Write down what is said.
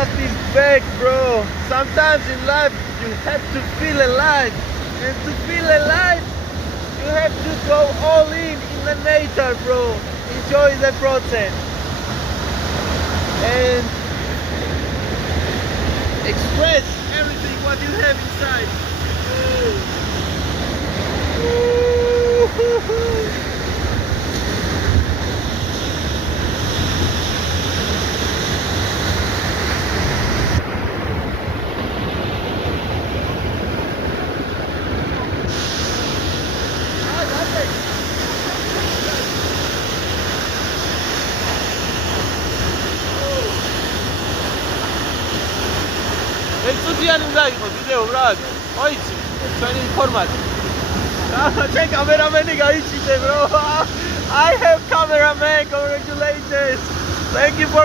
just is back, bro. Sometimes in life you have to feel alive, and to feel alive you have to go all in the nature, bro. Enjoy the process and express everything what you have inside. Studiani უნდა იყოს ვიდეო რა, მოიცი, ჩვენი ფორმატი. Check cameraman გაიჩიტე, bro. I have cameraman, congratulations. Thank you for